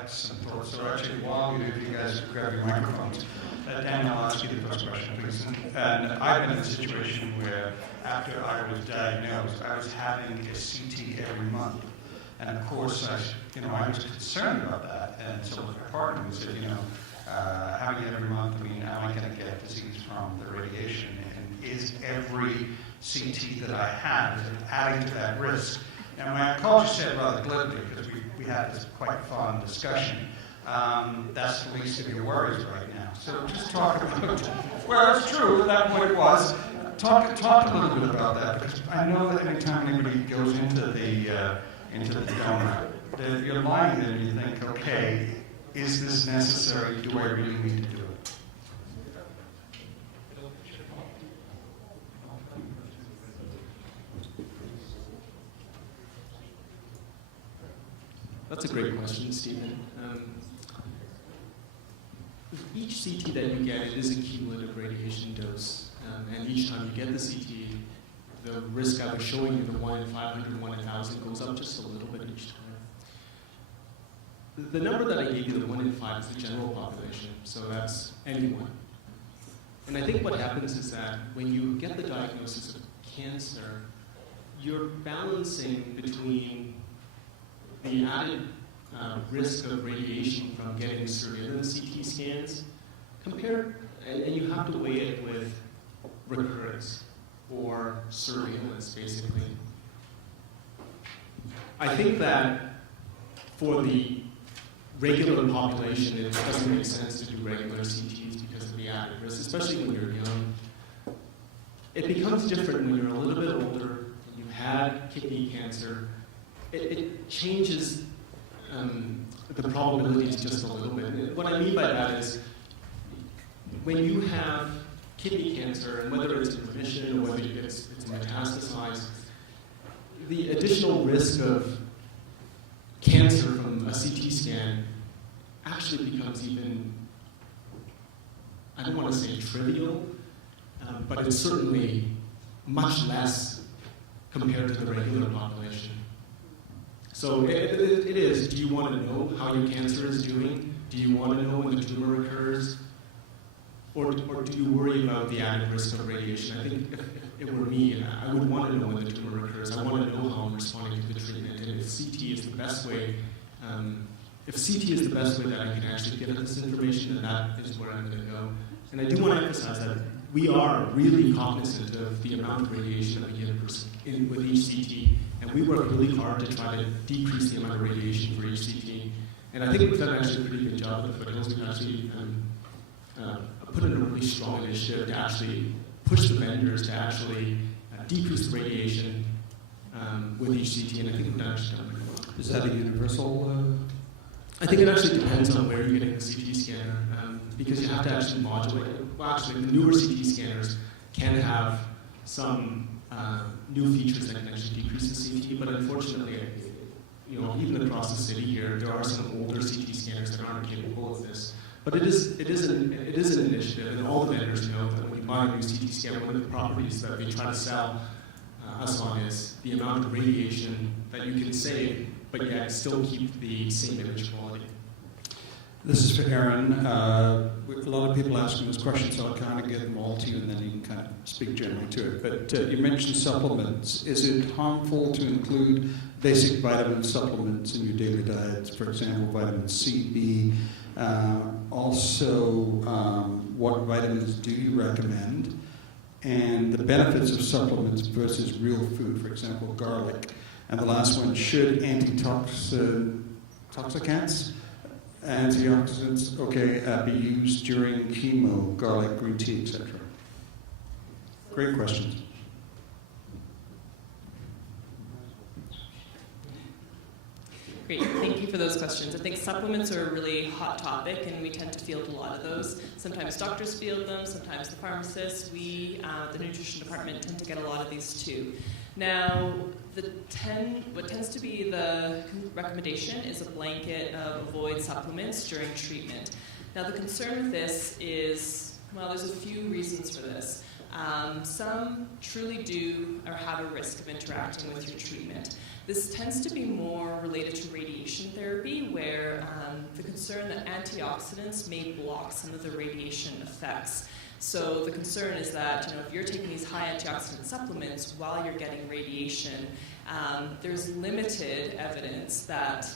collect some thoughts. So actually, while you guys grab your microphones, Dan, I'll ask you the first question, please. And I've been in a situation where after I was diagnosed, I was having a CT every month. And of course, I was concerned about that. And so with my partner, we said, having it every month, am I going to get disease from the radiation? And is every CT that I have adding to that risk? And my oncologist said rather glibly, because we had this quite fun discussion, that's the least of your worries right now. So just talk about, well, it's true, that what it was. Talk a little bit about that, because I know that anytime anybody goes into the donor, you're lying there and you think, okay, is this necessary? Do I really need to do it? That's a great question, Stephen. Each CT that you get, it is a cumulative radiation dose. And each time you get the CT, the risk I was showing you, the 1 in 500, 1 in 1,000, goes up just a little bit each time. The number that I gave you, the 1 in 5, is the general population, so that's anyone. And I think what happens is that when you get the diagnosis of cancer, you're balancing between the added risk of radiation from getting surveillance CT scans, and you have to weigh it with recurrence or surveillance, basically. I think that for the regular population, it doesn't make sense to do regular CTs because of the added risk, especially when you're young. It becomes different when you're a little bit older, you've had kidney cancer. It changes the probabilities just a little bit. What I mean by that is, when you have kidney cancer, and whether it's in remission or whether it's metastasized, the additional risk of cancer from a CT scan actually becomes even, I don't want to say trivial, but it's certainly much less compared to the regular population. So it is, do you want to know how your cancer is doing? Do you want to know when the tumor occurs? Or do you worry about the added risk of radiation? I think if it were me, I would want to know when the tumor occurs. I want to know how I'm responding to the treatment. And if CT is the best way, that I can actually get at this information, then that is where I'm going to go. And I do want to emphasize that we are really cognizant of the amount of radiation that we get with each CT, and we work really hard to try to decrease the amount of radiation for each CT. And I think we've done actually a pretty good job with Foothills. We've actually put in a really strong initiative to actually push the vendors to actually decrease the radiation with each CT, and I think we've actually done pretty well. Is that a universal? I think it actually depends on where you're getting the CT scanner, because you have to actually modulate it. Well, actually, the newer CT scanners can have some new features that can actually decrease the CT, but unfortunately, even across the city here, there are some older CT scanners that aren't capable of this. But it is an initiative, and all the vendors know that when you buy a new CT scanner, one of the properties that we try to sell us on is the amount of radiation that you can save, but yet still keep the same image quality. This is for Erin. A lot of people ask me this question, so I'll kind of get them all to you, and then you can kind of speak generally to it. But you mentioned supplements. Is it harmful to include basic vitamin supplements in your daily diet? For example, vitamin C, B. Also, what vitamins do you recommend? And the benefits of supplements versus real food, for example, garlic. And the last one, should antioxidants, be used during chemo, garlic, green tea, etc.? Great questions. Great, thank you for those questions. I think supplements are a really hot topic, and we tend to field a lot of those. Sometimes doctors field them, sometimes the pharmacists. We, the nutrition department, tend to get a lot of these too. Now, what tends to be the recommendation is a blanket of avoid supplements during treatment. Now, the concern with this is, well, there's a few reasons for this. Some truly do or have a risk of interacting with your treatment. This tends to be more related to radiation therapy, where the concern that antioxidants may block some of the radiation effects. So the concern is that if you're taking these high antioxidant supplements while you're getting radiation, there's limited evidence that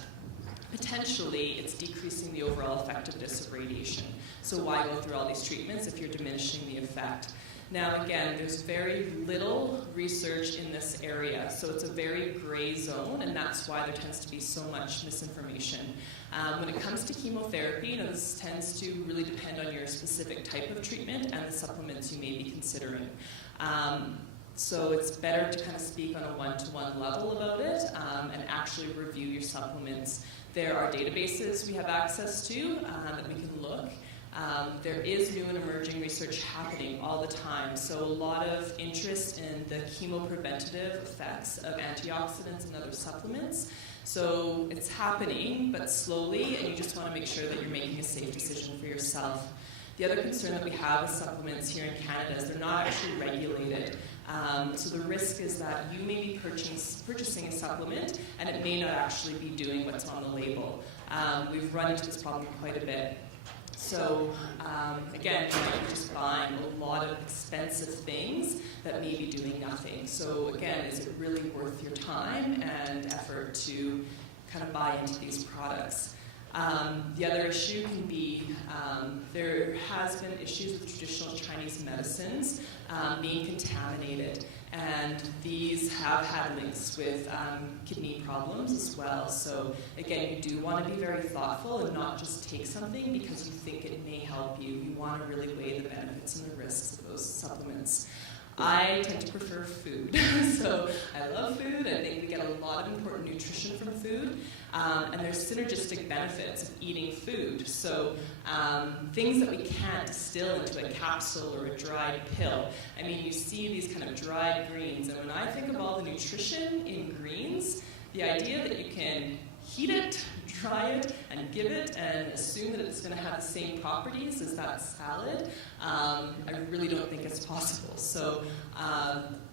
potentially it's decreasing the overall effectiveness of radiation. So why go through all these treatments if you're diminishing the effect? Now again, there's very little research in this area, so it's a very gray zone, and that's why there tends to be so much misinformation. When it comes to chemotherapy, this tends to really depend on your specific type of treatment and the supplements you may be considering. So it's better to kind of speak on a one-to-one level about it and actually review your supplements. There are databases we have access to that we can look. There is new and emerging research happening all the time, so a lot of interest in the chemopreventative effects of antioxidants and other supplements. So it's happening, but slowly, and you just want to make sure that you're making a safe decision for yourself. The other concern that we have with supplements here in Canada is they're not actually regulated. So the risk is that you may be purchasing a supplement and it may not actually be doing what's on the label. We've run into this problem quite a bit. So again, you might be just buying a lot of expensive things that may be doing nothing. So again, is it really worth your time and effort to kind of buy into these products? The other issue can be there has been issues with traditional Chinese medicines being contaminated, and these have had links with kidney problems as well. So again, you do want to be very thoughtful and not just take something because you think it may help you. You want to really weigh the benefits and the risks of those supplements. I tend to prefer food. So I love food. I think we get a lot of important nutrition from food. And there's synergistic benefits of eating food. So things that we can't distill into a capsule or a dried pill. I mean, you see these kind of dried greens. And when I think of all the nutrition in greens, the idea that you can heat it, dry it, and give it, and assume that it's going to have the same properties as that salad, I really don't think it's possible. So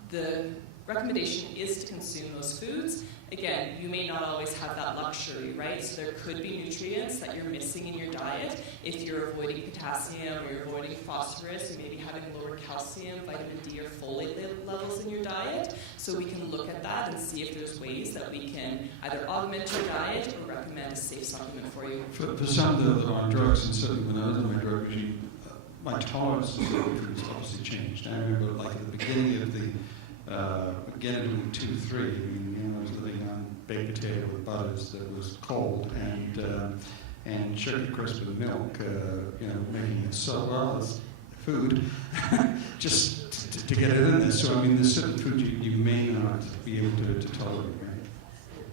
the recommendation is to consume those foods. Again, you may not always have that luxury, right? So there could be nutrients that you're missing in your diet. If you're avoiding potassium or you're avoiding phosphorus, you may be having lower calcium, vitamin D, or folate levels in your diet. So we can look at that and see if there's ways that we can either augment your diet or recommend a safe supplement for you. For some that are on drugs, and certainly when I was on my drug regime, my tolerance to foods obviously changed. I remember, like at the beginning of the again doing 2-3, I was living on baked potato with butters that was cold and sugar crisp with milk, making it so well as food, just to get it in there. So I mean, there's certain foods you may not be able to tolerate, right?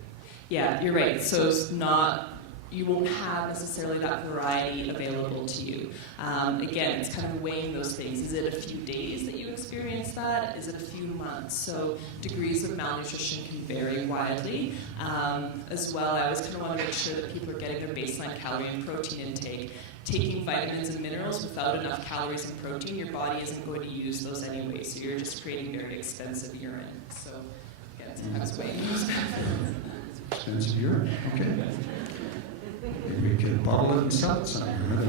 Yeah, you're right. So it's not. You won't have necessarily that variety available to you. Again, it's kind of weighing those things. Is it a few days that you experience that? Is it a few months? So degrees of malnutrition can vary widely. As well, I always kind of want to make sure that people are getting their baseline calorie and protein intake. Taking vitamins and minerals without enough calories and protein, your body isn't going to use those anyway, so you're just creating very expensive urine. So yeah, that's weighing those. Expensive urine, okay. Maybe we can bottle it and sell it somewhere.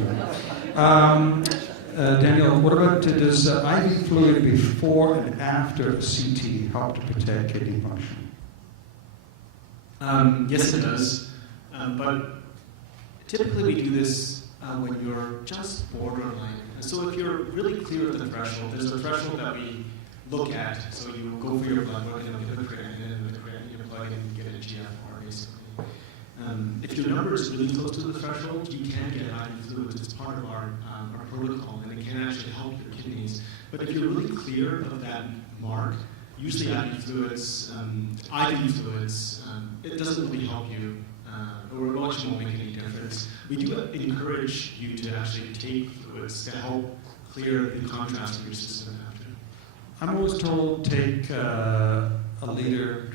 Daniel, what about, does IV fluid before and after CT help to protect kidney function? Yes, it does. But typically we do this when you're just borderline. And so if you're really clear of the threshold, there's a threshold that we look at. So you go for your blood work and you put the creatinine in, and the creatinine you plug in and you get a GFR basically. If your number is really close to the threshold, you can get IV fluids. It's part of our protocol, and it can actually help your kidneys. But if you're really clear of that mark, usually IV fluids, it doesn't really help you, or it actually won't make any difference. We do encourage you to actually take fluids to help clear the contrast of your system after. I'm always told take drink a liter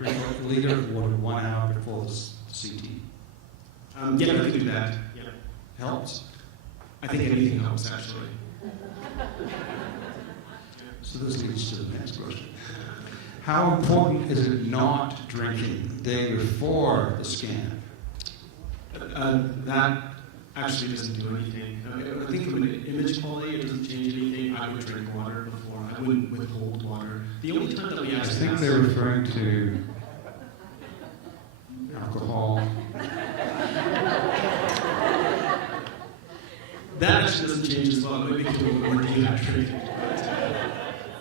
of water 1 hour before the CT. Yeah, we can do that. Yeah. Helps? I think anything helps, actually. So this leads to the next question. How important is it not drinking the day before the scan? That actually doesn't do anything. I think from an image quality, it doesn't change anything. I would drink water before. I wouldn't withhold water. The only time that we I actually think they're referring to alcohol. that actually doesn't change as well. Maybe people are more dehydrated.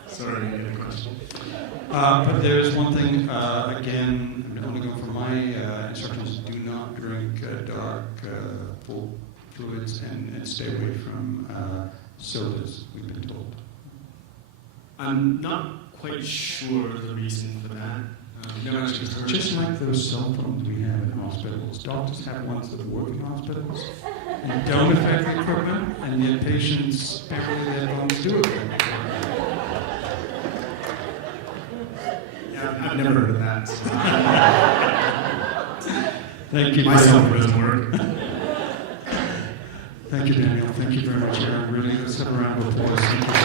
Sorry, I had a question. But there is one thing, again, I'm only going for my instructions, do not drink dark, full fluids and stay away from sodas, we've been told. I'm not quite sure the reason for that. Never actually heard Just like those cell phones we have in hospitals. Doctors have ones that work in hospitals and don't affect the equipment, and yet patients, apparently their phones do affect the equipment. I've never heard of that. So. Thank you. My cell phone doesn't work. Thank you, Daniel. Thank you very much, Erin. Really, let's have a round of applause. Thank you.